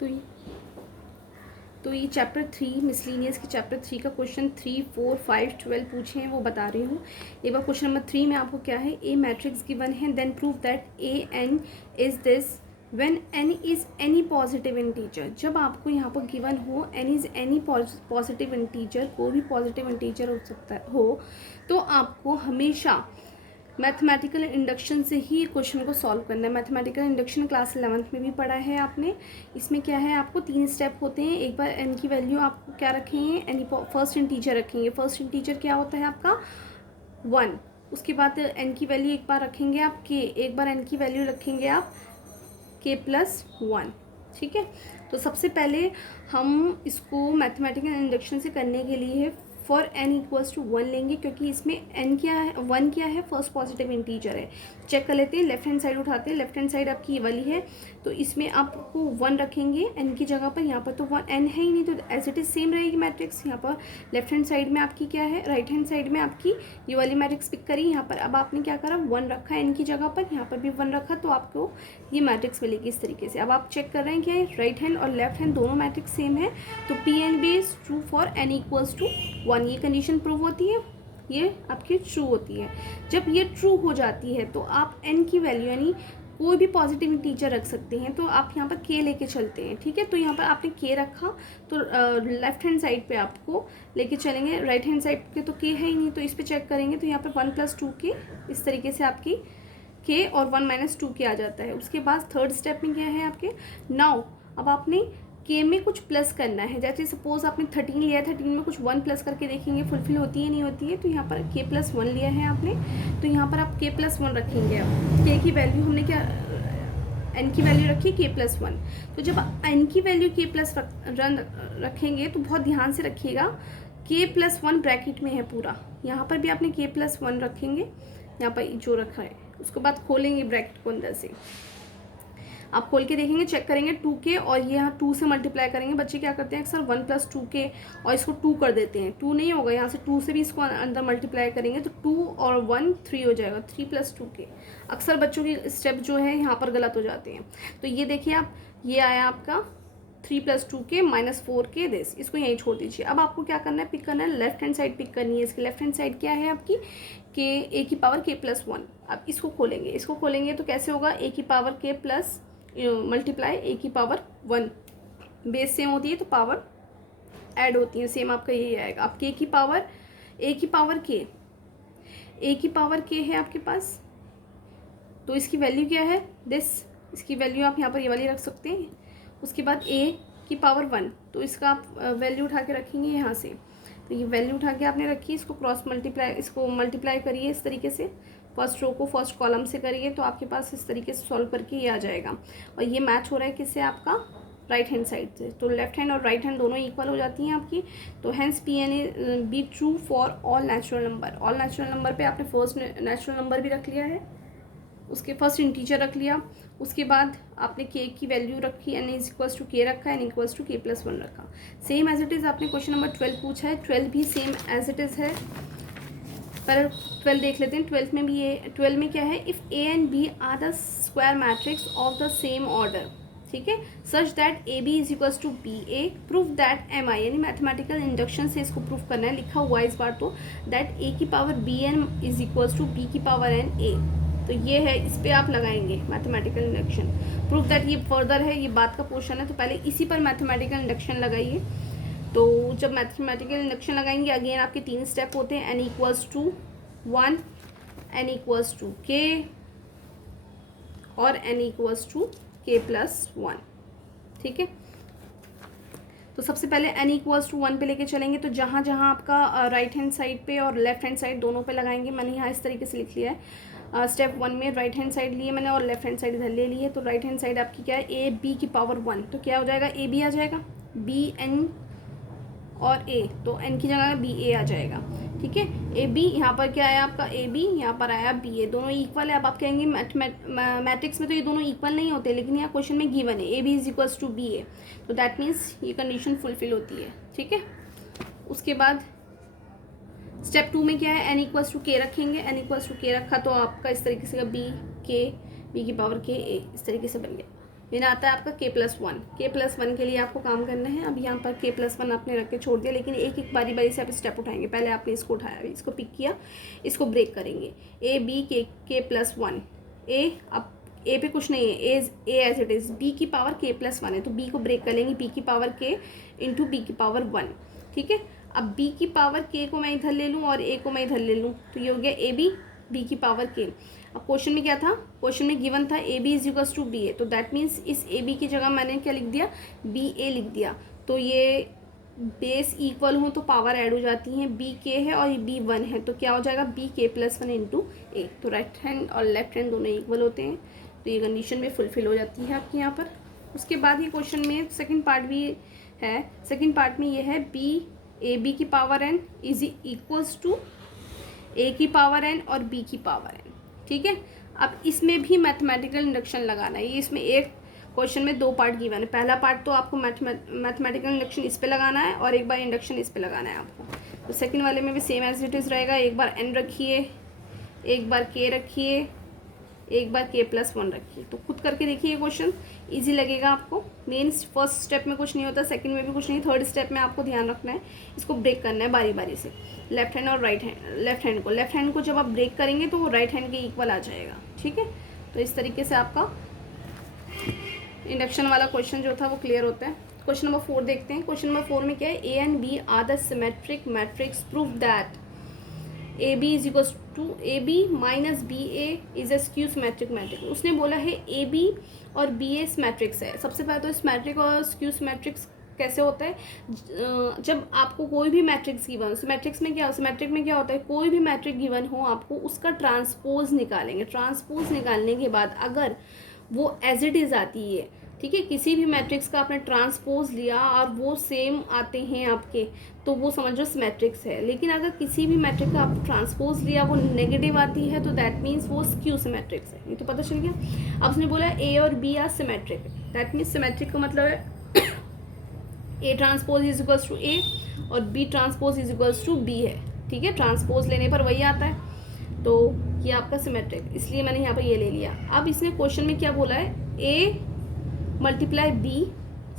तो ये chapter 3 miscellaneous के चैप्टर 3 का क्वेश्चन 3, 4, 5, 12 पूछे हैं, वो बता रही हूँ। एक बार क्वेश्चन नंबर 3 में आपको क्या है, ए मैट्रिक्स गिवन है, then prove that A n is this when n is any positive integer. जब आपको यहाँ पर गिवन हो n is any positive integer, कोई भी पॉजिटिव इंटीजर हो सकता हो, तो आपको हमेशा मैथमेटिकल इंडक्शन से ही क्वेश्चन को सॉल्व करना है। मैथमेटिकल इंडक्शन क्लास 11th में भी पढ़ा है आपने। इसमें क्या है, आपको 3 स्टेप होते हैं। एक बार एन की वैल्यू आपको क्या रखेंगे, एनी फर्स्ट इंटीजर रखेंगे। फर्स्ट इंटीजर क्या होता है आपका 1। उसके बाद एन की वैल्यू एक बार रखेंगे आप के, एक बार एन की वैल्यू रखेंगे आप k+1। ठीक है, तो सबसे पहले हम इसको मैथमेटिकल इंडक्शन से करने के लिए फॉर n = 1 लेंगे, क्योंकि इसमें n क्या है, 1 क्या है, फर्स्ट पॉजिटिव इंटीजर है। चेक कर लेते हैं, लेफ्ट हैंड साइड उठाते हैं, लेफ्ट हैंड साइड आपकी ये वाली है, तो इसमें आपको 1 रखेंगे n की जगह पर। यहाँ पर तो 1 n है ही नहीं, तो एज इट इज सेम रहेगी मैट्रिक्स। यहाँ पर लेफ्ट हैंड साइड में आपकी क्या है, राइट हैंड साइड में आपकी ये वाली मैट्रिक्स पिक करी। यहाँ पर अब आपने क्या करा, 1 रखा n की जगह पर, यहाँ पर भी 1 रखा, तो आपको ये मैट्रिक्स मिलेगी इस तरीके से। अब आप चेक कर रहे हैं क्या है, राइट हैंड और लेफ्ट हैंड दोनों मैट्रिक्स सेम है, तो P n be is true for n = 1। ये कंडीशन प्रूव होती है, ये आपकी ट्रू होती है। जब ये ट्रू हो जाती है तो आप n की वैल्यू यानी कोई भी पॉजिटिव इंटीजर रख सकते हैं, तो आप यहाँ पर k लेके चलते हैं। ठीक है, तो यहाँ पर आपने k रखा, तो लेफ्ट हैंड साइड पे आपको लेके चलेंगे, राइट हैंड साइड पे तो k है ही नहीं, तो इस पर चेक करेंगे, तो यहाँ पर 1 + 2k इस तरीके से आपकी k और 1 - 2k आ जाता है। उसके बाद थर्ड स्टेप में क्या है आपके, नाउ अब आपने k में कुछ प्लस करना है। जैसे सपोज आपने 13 लिया है, 13 में कुछ 1 प्लस करके देखेंगे फुलफिल होती है नहीं होती है, तो यहाँ पर k+1 लिया है आपने, तो यहाँ पर आप k+1 रखेंगे। अब k की वैल्यू हमने क्या, n की वैल्यू रखी k+1, तो जब n की वैल्यू k+1 रखेंगे तो बहुत ध्यान से रखिएगा, k+1 ब्रैकेट में है पूरा। यहाँ पर भी आपने k+1 रखेंगे, यहाँ पर जो रखा है, उसके बाद खोलेंगे ब्रैकेट को अंदर से, आप खोल के देखेंगे, चेक करेंगे 2k, और ये यहाँ 2 से मल्टीप्लाई करेंगे। बच्चे क्या करते हैं अक्सर 1 + 2k और इसको 2 कर देते हैं, 2 नहीं होगा, यहाँ से 2 से भी इसको अंदर मल्टीप्लाई करेंगे तो 2 और 1 3 हो जाएगा, 3 + 2k। अक्सर बच्चों की स्टेप जो है यहाँ पर गलत हो जाते हैं। तो ये देखिए आप, ये आया आपका 3 + 2k - 4k दिस, इसको यहीं छोड़ दीजिए। अब आपको क्या करना है, पिक करना है, लेफ्ट हैंड साइड पिक करनी है। इसकी लेफ्ट हैंड साइड क्या है आपकी, k+1। अब इसको खोलेंगे, तो कैसे होगा, a plus multiply a⁻1, base same होती है तो पावर ऐड होती है, सेम आपका यही आएगा। आप a की पावर k है आपके पास, तो इसकी वैल्यू क्या है दिस, इसकी वैल्यू आप यहाँ पर ये वाली रख सकते हैं। उसके बाद a⁻1, तो इसका आप वैल्यू उठा के रखेंगे यहाँ से, तो ये वैल्यू उठा के आपने रखी, इसको मल्टीप्लाई करिए इस तरीके से, फर्स्ट रो को फर्स्ट कॉलम से करिए, तो आपके पास इस तरीके से सॉल्व करके ये आ जाएगा। और ये मैच हो रहा है किससे, आपका राइट हैंड साइड से, तो लेफ्ट हैंड और राइट हैंड दोनों इक्वल हो जाती हैं आपकी। तो hence Pn be true for all natural number. All natural number पे आपने फर्स्ट नेचुरल नंबर भी रख लिया है, उसके फर्स्ट इंटीजर रख लिया, उसके बाद आपने k की वैल्यू रखी, n = k रखा, n = k+1 रखा। सेम एज इट इज़ आपने क्वेश्चन नंबर 12 पूछा है, 12 भी सेम एज इट इज़ है। पर 12 देख लेते हैं, 12 में भी ये, 12 में क्या है, if a and b are the square matrix of the same order, ठीक है, such that AB = BA, proof that MI, यानी मैथमेटिकल इंडक्शन से इसको प्रूफ करना है। लिखा हुआ है इस बार तो, दैट A⁻BN = B⁻N A, तो ये है, इस पर आप लगाएंगे मैथमेटिकल इंडक्शन। प्रूफ दैट ये फर्दर है, ये बात का पोर्शन है, तो पहले इसी पर मैथमेटिकल इंडक्शन लगाइए। तो जब मैथमेटिकल इंडक्शन लगाएंगे, अगेन आपके 3 स्टेप होते हैं, n = 1, n = k और n = k+1। ठीक है, तो सबसे पहले n = 1 पे लेके चलेंगे, तो जहाँ जहाँ आपका राइट हैंड साइड पे और लेफ्ट हैंड साइड दोनों पे लगाएंगे। मैंने यहाँ इस तरीके से लिख लिया है, स्टेप 1 में राइट हैंड साइड लिए मैंने और लेफ्ट हैंड साइड इधर ले ली है। तो राइट हैंड साइड आपकी क्या है, AB⁻1, तो क्या हो जाएगा, AB आ जाएगा, BN और A, तो n की जगह BA आ जाएगा। ठीक है, AB यहाँ पर क्या आया आपका, AB यहाँ पर आया BA, दोनों इक्वल है। अब आप कहेंगे मैट्रिक्स में तो ये दोनों इक्वल नहीं होते, लेकिन यहाँ क्वेश्चन में गिवन है AB = BA, तो दैट मीन्स ये कंडीशन फुलफिल होती है। ठीक है, उसके बाद स्टेप 2 में क्या है, n = k रखेंगे, n = k रखा तो आपका इस तरीके से B की पावर k A इस तरीके से बन गया। देन आता है आपका k+1। k+1 के लिए आपको काम करना है। अब यहाँ पर k+1 आपने रख के छोड़ दिया, लेकिन एक एक बारी बारी से आप स्टेप उठाएंगे। पहले आपने इसको उठाया, इसको पिक किया, इसको ब्रेक करेंगे। ए बी k+1 ए, अब ए पे कुछ नहीं है, ए एज इट इज़, बी की पावर k+1 है तो बी को ब्रेक कर लेंगे, बी की पावर k इंटू बी की पावर 1। ठीक है, अब b की पावर k को मैं इधर ले लूँ और a को मैं इधर ले लूँ, तो ये हो गया ए बी, बी की पावर k। अब क्वेश्चन में क्या था, क्वेश्चन में गिवन था A B is equals to B A, तो दैट मीन्स इस ए बी की जगह मैंने क्या लिख दिया, बी ए लिख दिया। तो ये बेस इक्वल हो तो पावर ऐड हो जाती हैं, बी के है और बी 1 है, तो क्या हो जाएगा बी k+1 इंटू ए। तो राइट हैंड और लेफ्ट हैंड दोनों इक्वल होते हैं, तो ये कंडीशन में फुलफिल हो जाती है आपके यहाँ पर। उसके बाद ही क्वेश्चन में सेकंड पार्ट भी है। सेकंड पार्ट में ये है बी ए बी की power n is equals to A की पावर n और b की पावर n। ठीक है, अब इसमें भी मैथमेटिकल इंडक्शन लगाना है। ये इसमें एक क्वेश्चन में दो पार्ट गिवन है। पहला पार्ट तो आपको मैथमेटिकल इंडक्शन इस पे लगाना है और एक बार इंडक्शन इस पे लगाना है आपको। तो सेकंड वाले में भी सेम एज इट इज़ रहेगा, एक बार n रखिए, एक बार k रखिए, एक बार k+1 रखिए। तो खुद करके देखिए, ये क्वेश्चन इजी लगेगा आपको। मेन फर्स्ट स्टेप में कुछ नहीं होता, सेकंड में भी कुछ नहीं, थर्ड स्टेप में आपको ध्यान रखना है, इसको ब्रेक करना है बारी बारी से, लेफ्ट हैंड और राइट हैंड। लेफ्ट हैंड को जब आप ब्रेक करेंगे तो वो राइट हैंड के इक्वल आ जाएगा। ठीक है, तो इस तरीके से आपका इंडक्शन वाला क्वेश्चन जो था वो क्लियर होता है। क्वेश्चन नंबर 4 देखते हैं। क्वेश्चन नंबर 4 में क्या है, A and B are the symmetric matrix, prove that A B is equals to A B minus B A is a skew symmetric matrix. उसने बोला है ए बी और बी ए सिमेट्रिक्स है। सबसे पहले तो सिमेट्रिक और स्क्यू सिमेट्रिक्स कैसे होता है, जब आपको कोई भी मैट्रिक्स गिवन हो, सिमेट्रिक्स में क्या हो, सिमेट्रिक में क्या होता है, कोई भी मैट्रिक गिवन हो आपको उसका ट्रांसपोज निकालेंगे। ट्रांसपोज निकालने के बाद अगर वो एज इट इज़ आती है, ठीक है, किसी भी मैट्रिक्स का आपने ट्रांसपोज लिया और वो सेम आते हैं आपके, तो वो समझो सिमेट्रिक्स है। लेकिन अगर किसी भी मैट्रिक का आप ट्रांसपोज लिया वो नेगेटिव आती है, तो दैट मीन्स वो स्क्यू सिमेट्रिक्स है। ये तो पता चल गया। अब उसने बोला ए और B are symmetric, that means symmetric का मतलब है A transpose is equals to A और B transpose is equals to B है। ठीक है, ट्रांसपोज लेने पर वही आता है, तो ये आपका सिमेट्रिक, इसलिए मैंने यहाँ पर ये ले लिया। अब इसने क्वेश्चन में क्या बोला है, ए मल्टीप्लाई बी,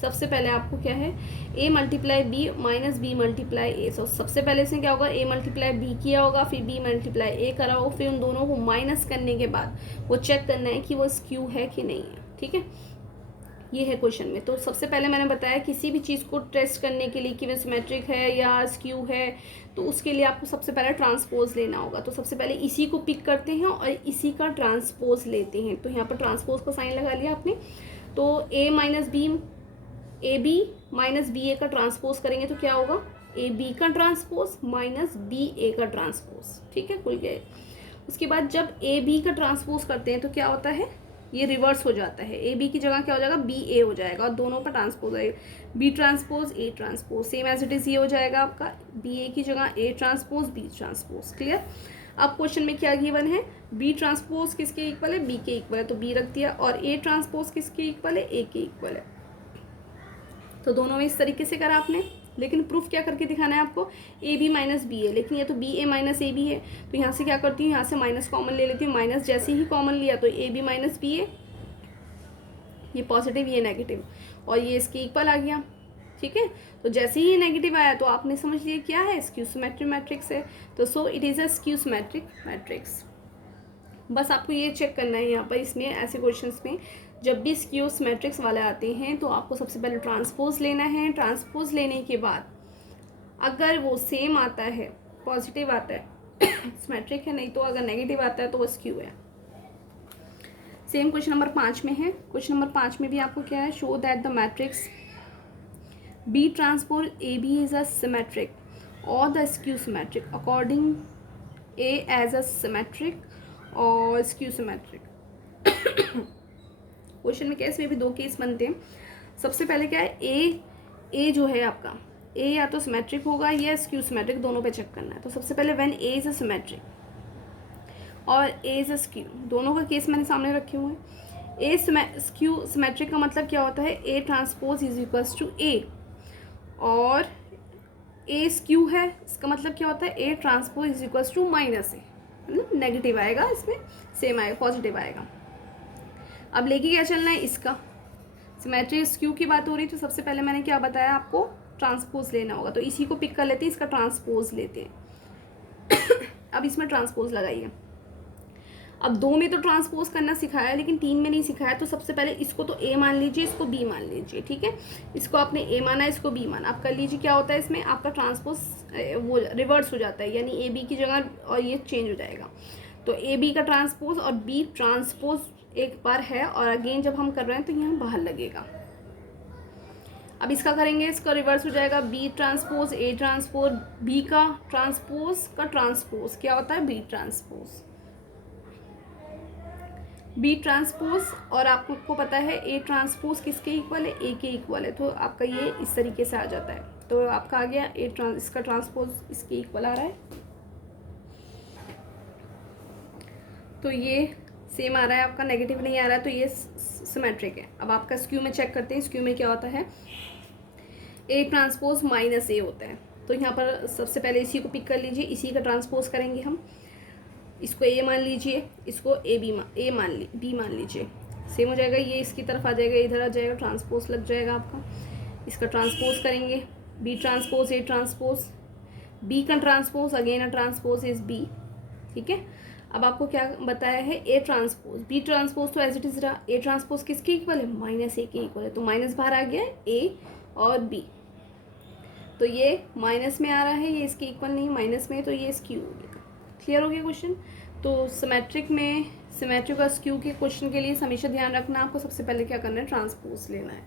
सबसे पहले आपको क्या है, a multiply B minus B multiply A. So सबसे पहले इसने क्या होगा, a मल्टीप्लाई बी किया होगा, फिर b मल्टीप्लाई ए करा होगा, फिर उन दोनों को माइनस करने के बाद वो चेक करना है कि वो स्क्यू है कि नहीं है। ठीक है, ये है क्वेश्चन में। तो सबसे पहले मैंने बताया किसी भी चीज़ को टेस्ट करने के लिए कि वो सिमेट्रिक है या स्क्यू है, तो उसके लिए आपको सबसे पहले ट्रांसपोज लेना होगा। तो सबसे पहले इसी को पिक करते हैं और इसी का ट्रांसपोज लेते हैं। तो यहाँ पर ट्रांसपोज का साइन लगा लिया आपने। तो a minus B, A B minus B A का ट्रांसपोज करेंगे तो क्या होगा, ए बी का ट्रांसपोज माइनस बी ए का ट्रांसपोज। ठीक है, खुल गए। उसके बाद जब ए बी का ट्रांसपोज करते हैं तो क्या होता है, ये रिवर्स हो जाता है, ए बी की जगह क्या हो जाएगा, बी ए हो जाएगा और दोनों पर ट्रांसपोज आएगा, B transpose A transpose, same as it is ये हो जाएगा आपका, बी ए की जगह A transpose B transpose. Clear. अब क्वेश्चन में क्या गिवन है, बी ट्रांसपोज किसके इक्वल है, बी के इक्वल है, तो बी रख दिया, और ए ट्रांसपोज किसके इक्वल है, ए के इक्वल है। तो दोनों में इस तरीके से करा आपने, लेकिन प्रूफ क्या करके दिखाना है आपको, A B minus B A, लेकिन ये तो B A minus A B है, तो यहाँ से क्या करती हूँ, यहाँ से माइनस कॉमन ले लेती हूँ, माइनस जैसे ही कॉमन लिया तो ए बी माइनस बी ए, ये पॉजिटिव ये नेगेटिव, और ये इसके इक्वल आ गया। ठीक है, तो जैसे ही ये नेगेटिव आया तो आपने समझ लिया क्या है, स्क्यू सिमेट्रिक मैट्रिक्स है। तो so it is a skew symmetric matrix. बस आपको ये चेक करना है यहाँ पर, इसमें ऐसे क्वेश्चंस में जब भी स्क्यू सिमेट्रिक्स वाले आते हैं तो आपको सबसे पहले ट्रांसपोज लेना है। ट्रांसपोज लेने के बाद अगर वो सेम आता है, पॉजिटिव आता है सिमेट्रिक है, नहीं तो अगर नेगेटिव आता है तो वो स्क्यू है। सेम क्वेश्चन नंबर 5 में है। क्वेश्चन नंबर 5 में भी आपको क्या है, show that the matrix B transpose A B is a symmetric or the skew symmetric according A as a symmetric or skew symmetric. Question में केस में भी दो केस बनते हैं। सबसे पहले क्या है, ए जो है आपका, ए या तो सिमेट्रिक होगा या स्क्यू सिमेट्रिक, दोनों पे चेक करना है। तो सबसे पहले when A is a symmetric और ए इज अ स्क्यू, दोनों का केस मैंने सामने रखे हुए हैं। ए स्क्यू सिमेट्रिक का मतलब क्या होता है, A transpose is equals to A, और ए स्क्यू है इसका मतलब क्या होता है, A transpose is equals to minus A, negative आएगा, इसमें सेम आएगा, पॉजिटिव आएगा। अब लेके क्या चलना है इसका, सिमेट्रिक स्क्यू की बात हो रही तो सबसे पहले मैंने क्या बताया आपको, ट्रांसपोज लेना होगा। तो इसी को पिक कर लेते हैं, इसका ट्रांसपोज लेते हैं। अब इसमें ट्रांसपोज लगाइए। अब 2 में तो ट्रांसपोज करना सिखाया है लेकिन 3 में नहीं सिखाया। तो सबसे पहले इसको तो ए मान लीजिए, इसको बी मान लीजिए, ठीक है। इसको आपने ए माना, इसको बी माना। आप कर लीजिए, क्या होता है इसमें आपका ट्रांसपोज वो रिवर्स हो जाता है, यानी ए बी की जगह और ये चेंज हो जाएगा। तो ए बी का ट्रांसपोज और बी ट्रांसपोज एक बार है, और अगेन जब हम कर रहे हैं तो यहाँ बाहर लगेगा। अब इसका करेंगे, इसका रिवर्स हो जाएगा, B transpose A transpose, B का ट्रांसपोज क्या होता है, बी ट्रांसपोज, बी ट्रांसपोज। और आपको पता है ए ट्रांसपोज किसके इक्वल है, ए के इक्वल है। तो आपका ये इस तरीके से आ जाता है। तो आपका आ गया इसका ट्रांसपोज इसके इक्वल आ रहा है। तो ये सेम आ रहा है आपका, नेगेटिव नहीं आ रहा है, तो ये सिमेट्रिक है। अब आपका स्क्यू में चेक करते हैं, स्क्यू में क्या होता है, ए ट्रांसपोज माइनस ए होता है। तो यहाँ पर सबसे पहले इसी को पिक कर लीजिए, इसी का ट्रांसपोज करेंगे हम। इसको ए मान लीजिए, इसको बी मान लीजिए, सेम हो जाएगा। ये इसकी तरफ आ जाएगा, इधर आ जाएगा, ट्रांसपोज लग जाएगा आपका। इसका ट्रांसपोज करेंगे, B transpose A transpose, B का transpose again A transpose is B, ठीक है। अब आपको क्या बताया है, ए ट्रांसपोज बी ट्रांसपोज तो एज इट इज रहा। ए ट्रांसपोज किसके इक्वल है, माइनस ए के इक्वल है। तो माइनस बाहर आ गया है, ए और बी। तो ये माइनस में आ रहा है, ये इसके इक्वल नहीं, माइनस में, तो ये स्क्यू हो गया। क्लियर हो गया क्वेश्चन। तो सिमेट्रिक और स्क्यू के क्वेश्चन के लिए हमेशा ध्यान रखना, आपको सबसे पहले क्या करना है, ट्रांसपोज लेना है।